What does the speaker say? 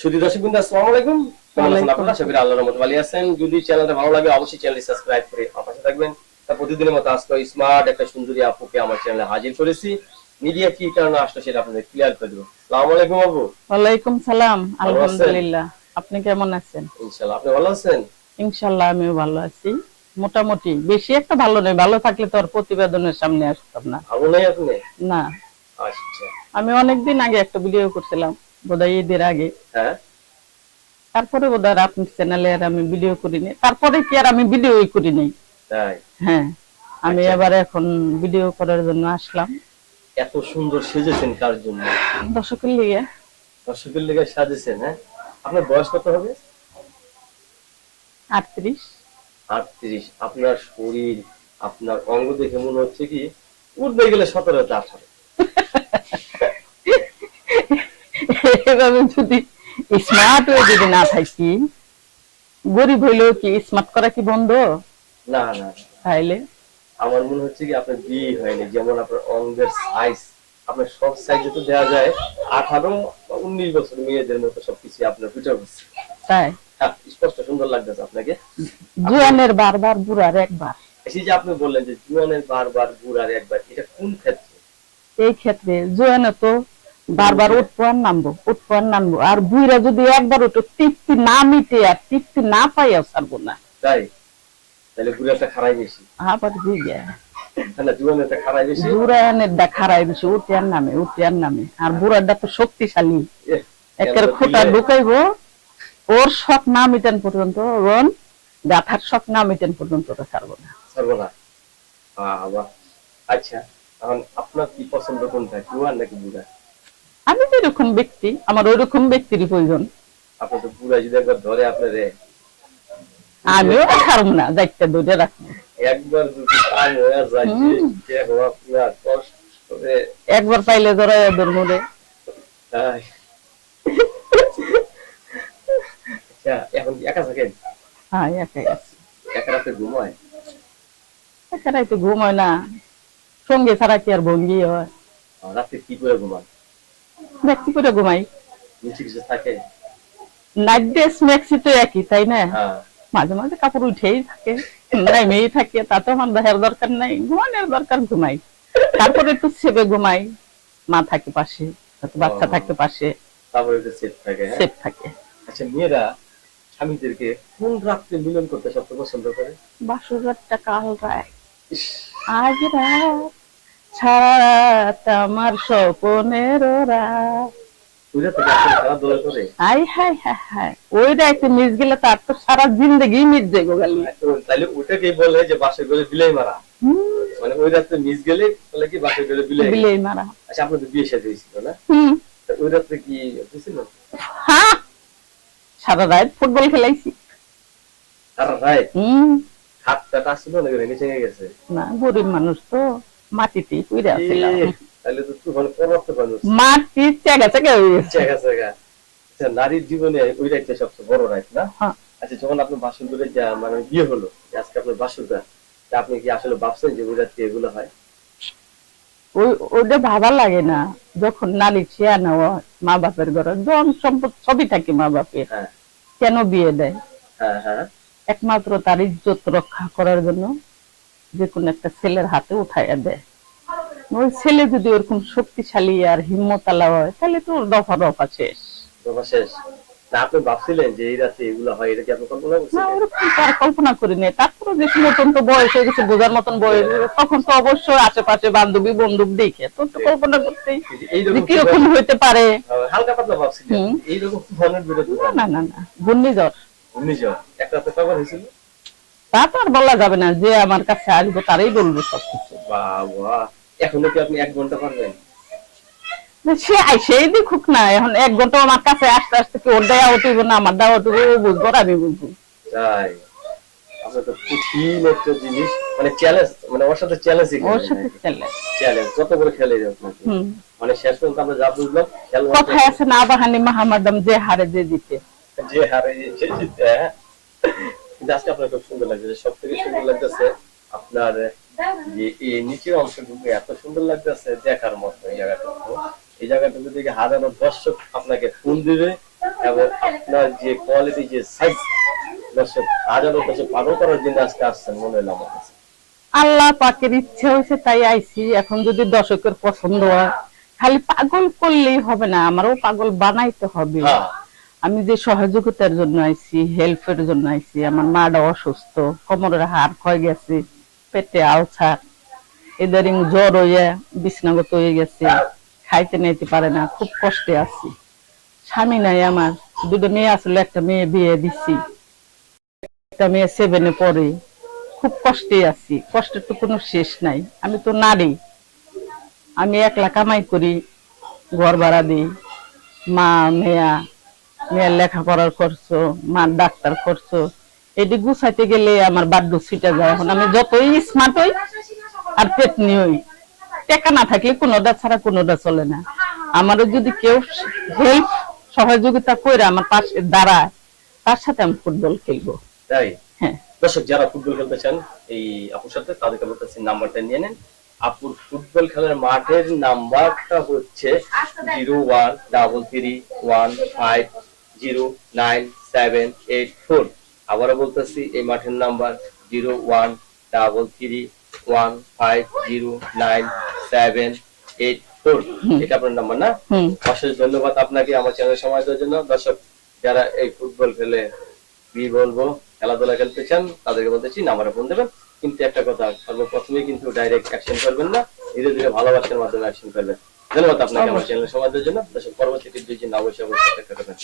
সুধী দর্শকবৃন্দ, আসসালামু আলাইকুম। কেমন আছেন আপনারা? আশা করি আল্লাহর রহমতে ভালো আছেন। যদি চ্যানেলটা ভালো লাগে অবশ্যই চ্যানেলটি সাবস্ক্রাইব করে আমার পাশে থাকবেন। তা প্রতিদিনের মতো আজকে স্মার্ট একটা সুন্দরী আপুকে আমার চ্যানেলে হাজির করেছি। মিডিয়া কি কারণে আসলো সেটা আপনাদের ক্লিয়ার করে দেবো। আসসালামু আলাইকুম আপু। ওয়ালাইকুম সালাম। ভালো আছেন? আলহামদুলিল্লাহ। আপনি কেমন আছেন? ইনশাআল্লাহ। আপনি ভালো আছেন? ইনশাআল্লাহ আমিও ভালো আছি। মোটামুটি, বেশি একটা ভালো নেই। ভালো থাকলে তো আর প্রতিবেদনের সামনে আসতাম না। ভালো নেই আপনি? না। আচ্ছা। আমি অনেকদিন আগে একটা ভিডিও করছিলাম, বোধহয় ঈদের আগে। হ্যাঁ। তারপরে বোধহয় আপনার চ্যানেলে আর আমি ভিডিও করিনি। তারপরে কি আর আমি ভিডিওই করি নাই। তাই? হ্যাঁ, আমি আচ্ছা। আবার এখন ভিডিও করার জন্য আসলাম। এত সুন্দর সেজেছেন কার জন্য? দর্শকের লিগে। দর্শকের লেগে সাজেছেন? হ্যাঁ। আপনার বয়স কত হবে? 38। 38। আপনার শরীর, আপনার অঙ্গ দেখে মনে হচ্ছে কি উঠতে গেলে 17-18। এভাবে যদি স্মার্ট হয়ে যদি না থাকি, গরিব হইলেও কি স্মার্ট করা কি বন্ধ? না না, তাইলে আমার মনে হচ্ছে কি আপনার বিয়ে হয়নি। যেমন আপনার অঙ্গের সাইজ, আপনার সব সাইজে তো দেওয়া যায় 18 বা 19 বছর মেয়েদের মতো সবকিছু আপনার ফুটে উঠছে। তাই হ্যাঁ, স্পষ্ট সুন্দর লাগতেছে আপনাকে। জুয়ানের বারবার বুড়ার একবার। এই যে আপনি বললেন যে জুয়ানের বারবার বুড়ার একবার, এটা কোন ক্ষেত্রে? এই ক্ষেত্রে জুয়ানে তো বারবার উঠবো আর নামবো, উঠবো আর নামবো। আর বুড়া যদি একবার উঠো, তৃপ্তি না মিটে আর তৃপ্তি না পাইয়াও ছাড়বো না। তাই? তাহলে বুড়াটা খারাই বেশি? আবার বুঝে না, জুয়ানেরটা খারাই বেশি। জুয়ানের দা খারাই বেশি, উঠে আর নামে, উঠে আর নামে। আর বুড়াটা তো শক্তিশালী, এহ, একের কেন খোঁটা দিলে? ঢুকাইবো, ওর শখ না মিটেন পর্যন্ত, ওর গাথার শখ না মিটেন পর্যন্ত ওটা ছাড়বো না। ছাড়বো না? বাহ। আচ্ছা, এখন আপনার কি পছন্দ কোনটা, জুয়ান নাকি বুড়া? আমি যেরকম ব্যক্তি, আমার ওই রকম ব্যক্তিরই প্রয়োজন। আপনি তো বুড়া যদি একবার ধরে আপনারে, আমিও ছাড়বো না, দায়িত্ব ধরে রাখবো। একবার যদি কান হয়ে যায় যে দেখো আপনার কষ্ট করে। একবার পাইলে ধরা ওদের মনে। তাই? আচ্ছা, এখন কি একা থাকেন? হ্যাঁ, একাই আছি। একা রাতে ঘুমায়? একাই তো ঘুম হয় না, সঙ্গে ছাড়া কি আর ভঙ্গি হয়? রাতে কি করে ঘুমান? ম্যাক্সি করে ঘুমাই। নিচে কিছু থাকে? নাইট ড্রেস ম্যাক্সি তো একই, তাই না? হ্যাঁ। মাঝে মাঝে কাপড় উঠেই থাকে, নেমেই থাকে, তাতে আমার দেখার দরকার নাই, ঘুমানোর দরকার ঘুমাই। তারপরে একটু সেবে ঘুমাই, মা থাকে পাশে, বাচ্চা থাকে পাশে, তারপরে তো সেট থাকে। হ্যাঁ। সেফ থাকে। আচ্ছা, মেয়েরা স্বামীদেরকে কোন রাত্রে মিলন করতে সবচেয়ে পছন্দ করে? বাসর রাতটা কাল রায়, ইস, আজ রাত ছাড় আমার স্বপনের রাত। ওই রাতে কি আসলে খেলা দোলা করে? হাই হাই হাই হাই, ওই রাইতে মিস গেলে তার তো সারা জিন্দগি মিস যাবো গালি। তাহলে ওটাকেই বলে যে বাসে গেলে বিলাই মারা। মানে ওই রাত্রে মিস গেলে তাহলে কি বাসে গেলে বিলাই বিলেই মারা। আচ্ছা, আপনার তো বিয়ে শাদী হয়েছিল না? তা ওই রাত্রে কি হয়েছিল? হ্যাঁ, সারা রাত ফুটবল খেলাইছি। সারা রাত? হাতটা টাচ ছিল না, ভেঙে চেঙে গেছে? না, গরিব মানুষ তো, মাটিতেই পুইরা ছিলাম। তাহলে তো তুফান পরবর্তী মানুষ। মাটি চেগা চেগা হয়ে গেছে। চেগা চেগা। আচ্ছা, নারীর জীবনে ওই রাতটা সবচেয়ে বড় রাত না? হ্যাঁ। আচ্ছা, যখন আপনার বাসর করে মানে বিয়ে হলো, যে আজকে আপনার বাসরটা, তা আপনি কি আসলে ভাবছেন যে ওই রাত্রে এগুলো হয়? ওটা ভাবা লাগে না, যখন নারী ছিয়ানো হয় মা বাপের ঘরে, ধন সম্পদ সবই থাকে মা বাপের, হ্যাঁ কেন বিয়ে দেয়? হ্যাঁ হ্যাঁ। একমাত্র তার ইজ্জত রক্ষা করার জন্য যে কোনো একটা ছেলের হাতে উঠাইয়া দেয়। ওই ছেলে যদি ওরকম শক্তিশালী আর হিম্মতালা হয়, তাহলে তো ওর দফা দফা শেষ। দফা শেষ। না, আপনি ভাবছিলেন যে এই রাতে এগুলো হয়, এটা কি আপনি কল্পনা না, করছিলেন? ওরকম তার কল্পনা করি নাই। তারপরে যে মতন তো বয়স হয়ে গেছে, বোঝার মতন বয়স, তখন তো অবশ্যই আশেপাশে বান্ধবী বন্ধুক দেখে তো তো কল্পনা করতেই যে কিরকম হইতে পারে। হালকা পাতলা ভাবছিলেন এইরকম তুফানের বিরুদ্ধে? না না না, ঘূর্ণিঝড়। ঘূর্ণিঝড় এক রাতে কবার হয়েছিল? তা তো আর বলা যাবে না, যে আমার কাছে আসবো তারই বলবো সবকিছু। বাবা, এখনো কি আপনি 1 ঘন্টা পারবেন? সে আইসেই দেখুক না, এখন 1 ঘন্টা আমার কাছে আসতে আসতে কি ওর দেওয়া উঠবো না আমার দেওয়া উঠবো, ও বুঝবো আর আমি বুঝবো। তাই? আপনার তো কঠিন একটা জিনিস, মানে চ্যালেঞ্জ, মানে ওর সাথে চ্যালেঞ্জই ওর সাথে খেলে চ্যালেঞ্জ যত করে খেলে আপনাকে, মানে শেষ পর্যন্ত আমরা যা বুঝলাম কথায় আছে না, বাহানি মাহামাদাম, যে হারে যে জিতে। যে হারে সে জিতে। হ্যাঁ। কিন্তু আজকে আপনার খুব সুন্দর লাগছে, সব থেকে সুন্দর লাগতেছে আপনার যে এই নিচের অংশটুকু এত সুন্দর লাগতেছে, দেখার মতো। এই জায়গাটা, এই জায়গাটা যদি হাজারো দর্শক আপনাকে ফোন দিবে এবং আপনার যে কোয়ালিটি, যে সাইজ, দর্শক হাজারো দর্শক পাগল করার জন্য আজকে আসছেন মনে হলো আমার কাছে। আল্লাহ পাকের ইচ্ছে হয়েছে তাই আইছি। এখন যদি দর্শকের পছন্দ হয়, খালি পাগল করলেই হবে না, আমারও পাগল বানাইতে হবে। হ্যাঁ, আমি যে সহযোগিতার জন্য আইছি, হেল্পের জন্য আইছি। আমার মাটা অসুস্থ, কোমরের হাড় ক্ষয় গেছে, পেটে আলসার, ইদারিং জ্বর হইয়া বিছনাগত হয়ে গেছে, খাইতে নিতে পারে না, খুব কষ্টে আছি। স্বামী নাই আমার, দুটো মেয়ে আসলে, একটা মেয়ে বিয়ে দিছি, একটা মেয়ে 7-এ পড়ে। খুব কষ্টে আছি, কষ্টের তো কোনো শেষ নাই। আমি তো নারী, আমি একলা কামাই করি, ঘর ভাড়া দিই, মা মেয়ের লেখাপড়ার খরচ, মার ডাক্তার খরচ, এটি গুছাইতে গেলে আমার বাড্ডু ছিটে যায়। এখন আমি যতই স্মার্ট হই আর পেটনি হই, টাকা না থাকলে কোনোটা ছাড়া কোনোটা চলে না। আমারও যদি কেউ হেল্প সহযোগিতা করে আমার পাশে দাঁড়ায়, তার সাথে আমি ফুটবল খেলবো। তাই হ্যাঁ, দর্শক যারা ফুটবল খেলতে চান এই আপুর সাথে, তাদেরকে বলতেছি নাম্বারটা নিয়ে নেন। আপুর ফুটবল খেলার মাঠের নাম্বারটা হচ্ছে 0133150978 আবারও বলতেছি, এই মাঠের নাম্বার 0133150978। এটা আপনার নাম্বার না? অশেষ ধন্যবাদ আপনাকে আমার চ্যানেল সময় দেওয়ার জন্য। দর্শক যারা এই ফুটবল খেলে কি বলবো, খেলাধুলা খেলতে চান, তাদেরকে বলতেছি নাম্বারে ফোন দেবেন। কিন্তু একটা কথা, সর্বপ্রথমে কিন্তু ডাইরেক্ট অ্যাকশন করবেন না, ধীরে ধীরে ভালোবাসার মাধ্যমে অ্যাকশন করবেন। ধন্যবাদ আপনাকে আমার চ্যানেল সময় দেওয়ার জন্য। দর্শক পরবর্তী টিপ জন্য অবশ্যই অবশ্যই চেষ্টা করবেন।